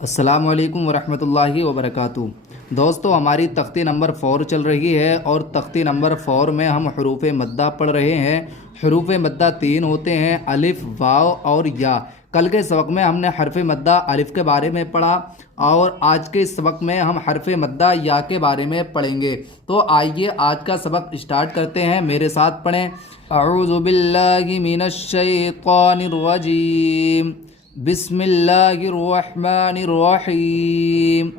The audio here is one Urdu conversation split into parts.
السلام علیکم ورحمۃ اللہ وبرکاتہ۔ دوستو، ہماری تختی نمبر 4 چل رہی ہے اور تختی نمبر 4 میں ہم حروف مدہ پڑھ رہے ہیں۔ حروف مدہ 3 ہوتے ہیں: الف، واو اور یا۔ کل کے سبق میں ہم نے حرف مدہ الف کے بارے میں پڑھا اور آج کے سبق میں ہم حرف مدہ یا کے بارے میں پڑھیں گے۔ تو آئیے آج کا سبق اسٹارٹ کرتے ہیں، میرے ساتھ پڑھیں۔ اعوذ باللہ من الشیطان الرجیم، بسم اللہ الرحمن الرحیم۔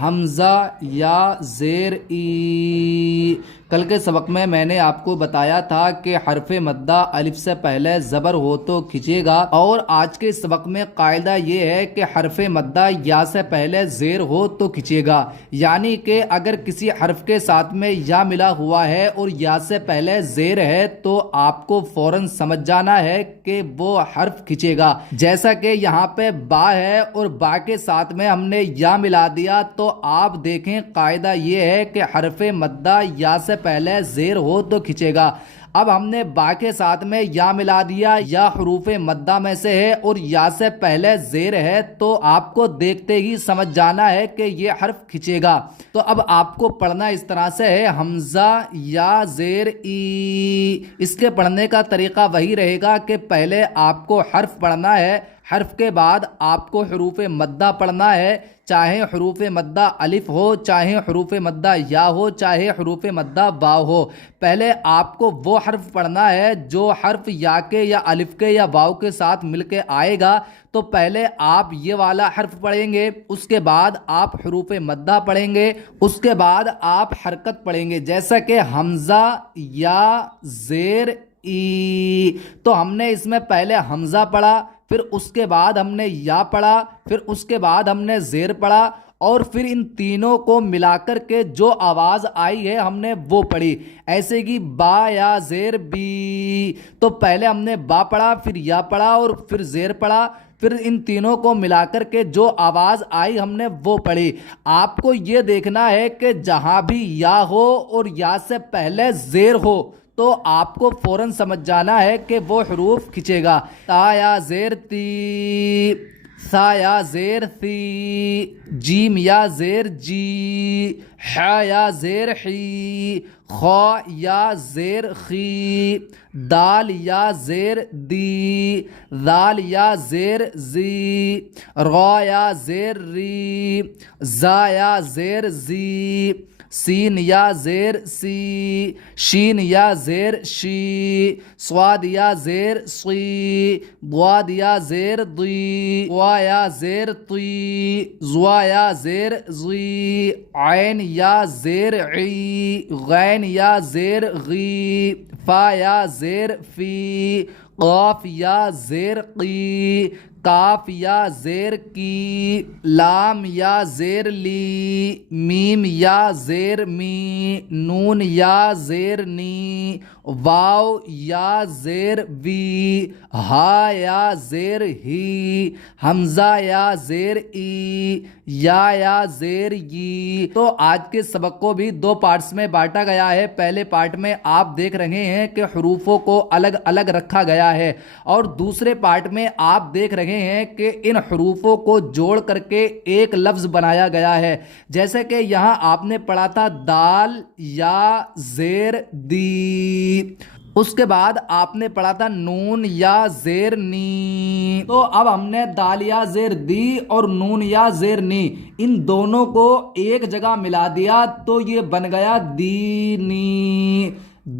حمزہ یا زیر ای۔ کل کے سبق میں نے آپ کو بتایا تھا کہ حرف مدہ الف سے پہلے زبر ہو تو کھنچے گا، اور آج کے سبق میں قاعدہ یہ ہے کہ حرف مدہ یا سے پہلے زیر ہو تو کھنچے گا، یعنی کہ اگر کسی حرف کے ساتھ میں یا ملا ہوا ہے اور یا سے پہلے زیر ہے تو آپ کو فوراً سمجھ جانا ہے کہ وہ حرف کھنچے گا۔ جیسا کہ یہاں پہ با ہے اور با کے ساتھ میں ہم نے یا ملا دیا، تو آپ دیکھیں قاعدہ یہ ہے کہ حرف مدہ یا سے پہلے زیر ہو تو کھنچے گا۔ اب ہم نے با کے ساتھ میں یا ملا دیا، یا حروف مدہ میں سے ہے اور یا سے پہلے زیر ہے، تو آپ کو دیکھتے ہی سمجھ جانا ہے کہ یہ حرف کھنچے گا۔ تو اب آپ کو پڑھنا اس طرح سے ہے: حمزہ یا زیر ای۔ اس کے پڑھنے کا طریقہ وہی رہے گا کہ پہلے آپ کو حرف پڑھنا ہے، حرف کے بعد آپ کو حروف مدہ پڑھنا ہے، چاہے حروف مدہ الف ہو، چاہے حروف مدہ یا ہو، چاہے حروف مدہ واو ہو۔ پہلے آپ کو وہ حرف پڑھنا ہے جو حرف یا کے یا الف کے یا واو کے ساتھ مل کے آئے گا، تو پہلے آپ یہ والا حرف پڑھیں گے، اس کے بعد آپ حروف مدہ پڑھیں گے، اس کے بعد آپ حرکت پڑھیں گے، جیسا کہ حمزہ یا زیر ای۔ تو ہم نے اس میں پہلے حمزہ پڑھا، پھر اس کے بعد ہم نے یا پڑھا، پھر اس کے بعد ہم نے زیر پڑھا، اور پھر ان تینوں کو ملا کر کے جو آواز آئی ہے ہم نے وہ پڑھی۔ ایسے کہ با یا زیر بی، تو پہلے ہم نے با پڑھا، پھر یا پڑھا اور پھر زیر پڑھا، پھر ان تینوں کو ملا کر کے جو آواز آئی ہم نے وہ پڑھی۔ آپ کو یہ دیکھنا ہے کہ جہاں بھی یا ہو اور یا سے پہلے زیر ہو تو آپ کو فوراً سمجھ جانا ہے کہ وہ حروف کھنچے گا۔ تا یا زیر تی، سا یا زیر ثی، جیم یا زیر جی، ح یا زیر حی، خا یا زیر خی، دال یا زیر دی، ذال یا زیر زی، را یا زیر ری، زا یا زیر زی، سین یا زیر سی، شین یا زیر شی، صاد یا زیر صی، ضاد یا زیر ضی، وا یا زیر طی، زوا یا زیر ضی، عین یا زیر عی، غین یا زیر غی، فا یا زیر فی، قاف یا زیر قی، کاف یا زیر کی، لام یا زیر لی، میم یا زیر می، نون یا زیر نی، واو یا زیر وی، ہا یا زیر ہی، حمزہ یا زیر ای، یا زیر ی۔ تو آج کے سبق کو بھی 2 پارٹس میں بانٹا گیا ہے۔ پہلے پارٹ میں آپ دیکھ رہے ہیں کہ حروفوں کو الگ الگ رکھا گیا ہے، اور دوسرے پارٹ میں آپ دیکھ رہے ہیں کہ ان حروفوں کو جوڑ کر کے ایک لفظ بنایا گیا ہے۔ جیسے کہ یہاں آپ نے پڑھا تھا دال یا زیر دی، اس کے بعد آپ نے پڑھا تھا نون یا زیر نی۔ تو اب ہم نے دال یا زیر دی اور نون یا زیر نی، ان دونوں کو ایک جگہ ملا دیا تو یہ بن گیا دینی۔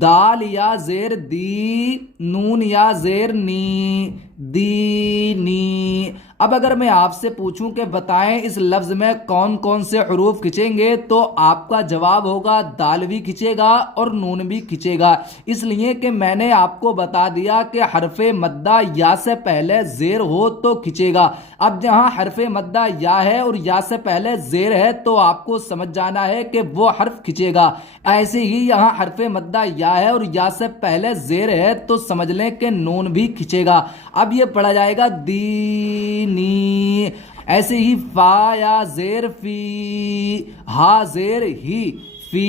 دال یا زیر دی، نون یا زیر نی، دینی۔ اب اگر میں آپ سے پوچھوں کہ بتائیں اس لفظ میں کون کون سے حروف کھنچیں گے، تو آپ کا جواب ہوگا دال بھی کھنچے گا اور نون بھی کھنچے گا، اس لیے کہ میں نے آپ کو بتا دیا کہ حرف مدہ یا سے پہلے زیر ہو تو کھنچے گا۔ اب جہاں حرف مدہ یا ہے اور یا سے پہلے زیر ہے تو آپ کو سمجھ جانا ہے کہ وہ حرف کھنچے گا۔ ایسے ہی یہاں حرف مدہ یا ہے اور یا سے پہلے زیر ہے تو سمجھ لیں کہ نون بھی کھنچے گا۔ اب یہ پڑھا جائے گا دینی۔ ایسے ہی فا یا زیر فی، ہا زیر ہی، فی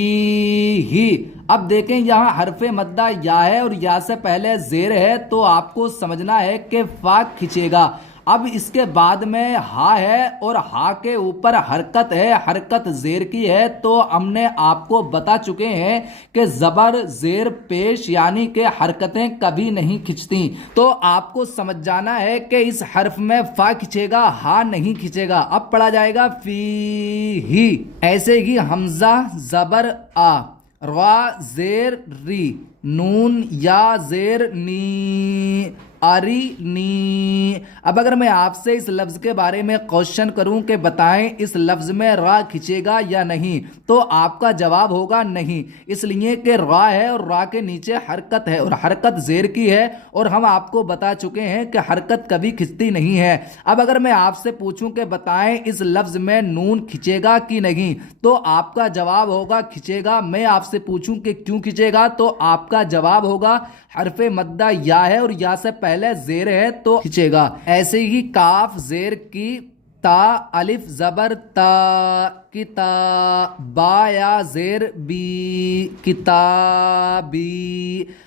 ہی۔ اب دیکھیں یہاں حرف مدہ یا ہے اور یا سے پہلے زیر ہے تو آپ کو سمجھنا ہے کہ فا کھنچے گا۔ اب اس کے بعد میں ہا ہے اور ہا کے اوپر حرکت ہے, حرکت زیر کی ہے, تو ہم نے آپ کو بتا چکے ہیں کہ زبر زیر پیش یعنی کہ حرکتیں کبھی نہیں کھنچتی. تو آپ کو سمجھ جانا ہے کہ اس حرف میں فا کھنچے گا, ہا نہیں کھنچے گا. اب پڑھا جائے گا فی ہی. ایسے ہی حمزہ زبر آ, را زیر ری, نون یا زیر نی, اری نی. اب اگر میں آپ سے اس لفظ کے بارے میں کوشچن کروں کہ بتائیں اس لفظ میں را کھنچے گا یا نہیں, تو آپ کا جواب ہوگا نہیں, اس لیے کہ را ہے اور را کے نیچے حرکت ہے اور حرکت زیر کی ہے, اور ہم آپ کو بتا چکے ہیں کہ حرکت کبھی کھنچتی نہیں ہے. اب اگر میں آپ سے پوچھوں کہ بتائیں اس لفظ میں نون کھنچے گا کہ نہیں, تو آپ کا جواب ہوگا کھنچے گا. میں آپ سے پوچھوں کہ کیوں کھنچے گا, تو آپ کا جواب ہوگا حرف مدہ یا ہے اور یا سے پہلے زیر ہے تو کھنچے گا. ایسے ہی کاف زیر کی تا, الف زبر تا, کتا, با یا زیر بی, کتابی.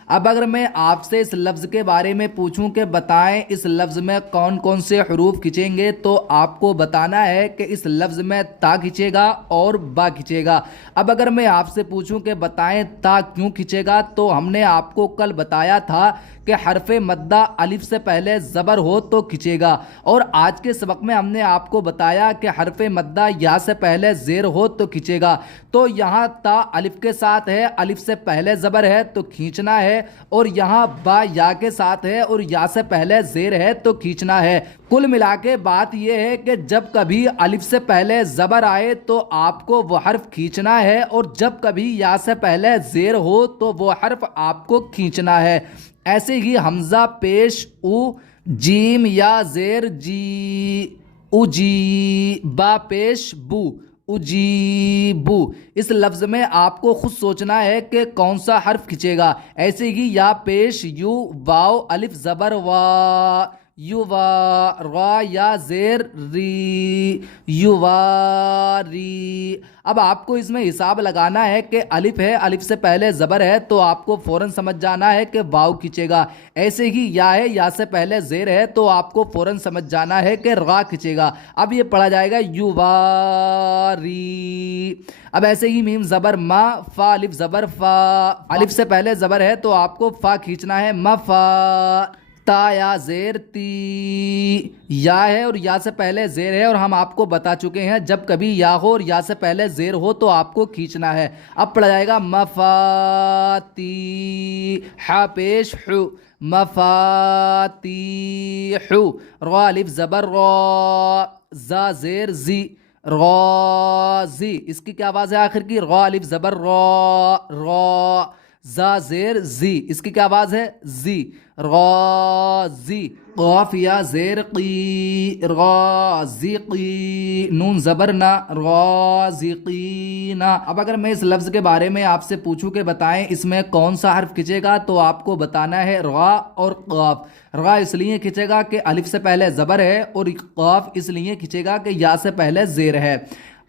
اب اگر میں آپ سے اس لفظ کے بارے میں پوچھوں کہ بتائیں اس لفظ میں کون کون سے حروف کھنچیں گے, تو آپ کو بتانا ہے کہ اس لفظ میں تا کھنچے گا اور با کھنچے گا. اب اگر میں آپ سے پوچھوں کہ بتائیں تا کیوں کھنچے گا, تو ہم نے آپ کو کل بتایا تھا کہ حرف مدہ الف سے پہلے زبر ہو تو کھنچے گا, اور آج کے سبق میں ہم نے آپ کو بتایا کہ حرف مدہ یا سے پہلے زیر ہو تو کھنچے گا. تو یہاں تا الف کے ساتھ ہے, الف سے پہلے زبر ہے تو کھینچنا ہے, اور یہاں با یا کے ساتھ ہے اور یا سے پہلے زیر ہے تو کھینچنا ہے. کل ملا کے بات یہ ہے کہ جب کبھی الف سے پہلے زبر آئے تو آپ کو وہ حرف کھینچنا ہے, اور جب کبھی یا سے پہلے زیر ہو تو وہ حرف آپ کو کھینچنا ہے. ایسے ہی حمزہ پیش او, جیم یا زیر جی, اجی, با پیش بو, اجیبو. اس لفظ میں آپ کو خود سوچنا ہے کہ کون سا حرف کھنچے گا. ایسے ہی یا پیش یو, واو الف زبر وا, یوا, را یا زیر ری, یواری. اب آپ کو اس میں حساب لگانا ہے کہ الف ہے, الف سے پہلے زبر ہے, تو آپ کو فوراً سمجھ جانا ہے کہ واو کھنچے گا. ایسے ہی یا ہے, یا سے پہلے زیر ہے, تو آپ کو فوراً سمجھ جانا ہے کہ را کھنچے گا. اب یہ پڑھا جائے گا یواری. اب ایسے ہی میم زبر ما, فا الف زبر فا, الف سے پہلے زبر ہے تو آپ کو فا کھینچنا ہے, مفا. تا یا زیر تی, یا ہے اور یا سے پہلے زیر ہے, اور ہم آپ کو بتا چکے ہیں جب کبھی یا ہو اور یا سے پہلے زیر ہو تو آپ کو کھینچنا ہے. اب پڑھا جائے گا مفاتی, ہا پیش حو, مفاتیح. را الف زبر را, زا زیر زی, غازی. اس کی کیا آواز ہے آخر کی, را الف زبر را, را, زا زیر زی. اس کی کیا آواز ہے, زی, غازی. قاف یا زیر قی, غازقی, نون زبر نا, غازقینا. اب اگر میں اس لفظ کے بارے میں آپ سے پوچھوں کہ بتائیں اس میں کون سا حرف کھنچے گا, تو آپ کو بتانا ہے را اور قاف. را اس لیے کھنچے گا کہ الف سے پہلے زبر ہے, اور قاف اس لیے کھنچے گا کہ یا سے پہلے زیر ہے.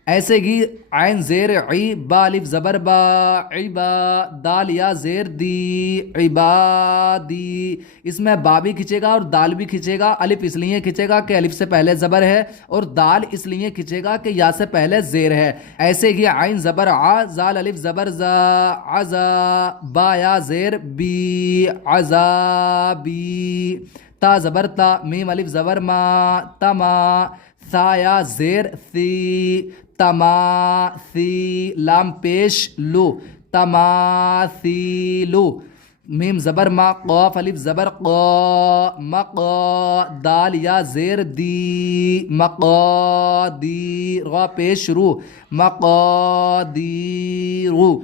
ایسے ہی عین زیر عی, با الف زبر با, عبا, دال یا زیر دی, عبادی. اس میں با بھی کھنچے گا اور دال بھی کھنچے گا. الف اس لیے کھنچے گا کہ الف سے پہلے زبر ہے, اور دال اس لیے کھنچے گا کہ یا سے پہلے زیر ہے. ایسے ہی عین زبر ع, زال الف زبر زا, عزا, با یا زیر بی, عذابی. تا زبر تا, میم الف زبر ما, تما, ثا یا زیر ثی, تماثی. لام پیش لو, تماثیلو. میم زبر ما, قاف الف زبر قا, مقا, دال یا زیر دی, مقادیر. را پیش رو, مقادیرو.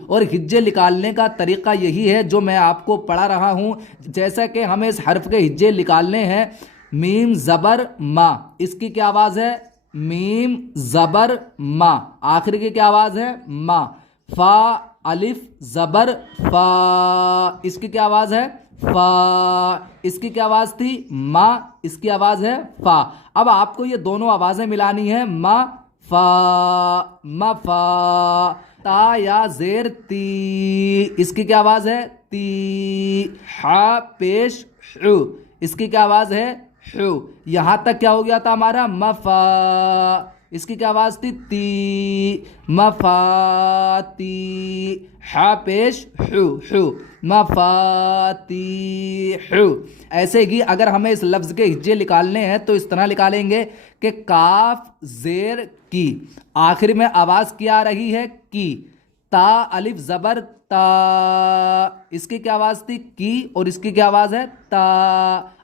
اور ہجے نکالنے کا طریقہ یہی ہے جو میں آپ کو پڑھا رہا ہوں. جیسا کہ ہمیں اس حرف کے ہجے نکالنے ہیں, میم زبر ما, اس کی کیا آواز ہے, میم زبر ما, آخری کی کیا آواز ہے, ما. فا الف زبر فا, اس کی کیا آواز ہے, فا. اس کی کیا آواز تھی, ما, اس کی آواز ہے فا. اب آپ کو یہ دونوں آوازیں ملانی ہیں, ما فا, مفا. تا یا زیر تی, اس کی کیا آواز ہے, تی. ہا پیش حو, اس کی کیا آواز ہے, حو. یہاں تک کیا ہو گیا تھا ہمارا مفا. اس کی کیا آواز تھی؟ تی. مفاتی. ہا پیش حو حو. مفاتیح. ایسے ہی اگر ہمیں اس لفظ کے ہجے نکالنے ہیں تو اس طرح نکالیں گے کہ کاف زیر کی، آخر میں آواز کیا آ رہی ہے؟ کی. تا الف زبر تا. اس کی کیا آواز تھی؟ کی. اور اس کی کیا آواز ہے؟ تا.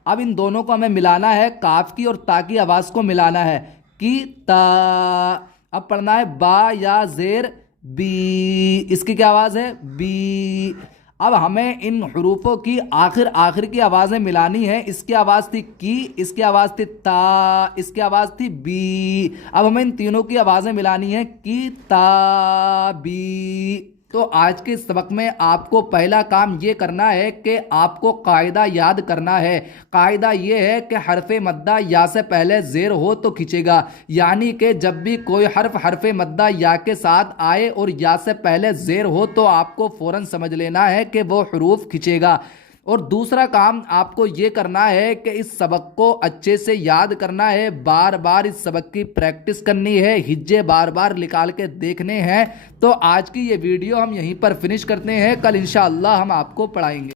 اب ان دونوں کو ہمیں ملانا ہے، کاف کی اور تا کی آواز کو ملانا ہے. کی تا. اب پڑھنا ہے با یا زیر بی. اس کی کیا آواز ہے؟ بی. اب ہمیں ان حروفوں کی آخر کی آوازیں ملانی ہیں. اس کی آواز تھی کی، اس کی آواز تھی تا، اس کی آواز تھی بی. اب ہمیں ان تینوں کی آوازیں ملانی ہیں کی تا بی. تو آج کے سبق میں آپ کو پہلا کام یہ کرنا ہے کہ آپ کو قاعدہ یاد کرنا ہے. قاعدہ یہ ہے کہ حرف مدہ یا سے پہلے زیر ہو تو کھنچے گا، یعنی کہ جب بھی کوئی حرف مدہ یا کے ساتھ آئے اور یا سے پہلے زیر ہو تو آپ کو فوراً سمجھ لینا ہے کہ وہ حروف کھنچے گا. اور دوسرا کام آپ کو یہ کرنا ہے کہ اس سبق کو اچھے سے یاد کرنا ہے، بار بار اس سبق کی پریکٹس کرنی ہے، ہجے بار بار نکال کے دیکھنے ہیں. تو آج کی یہ ویڈیو ہم یہیں پر فنش کرتے ہیں، کل انشاءاللہ ہم آپ کو پڑھائیں گے.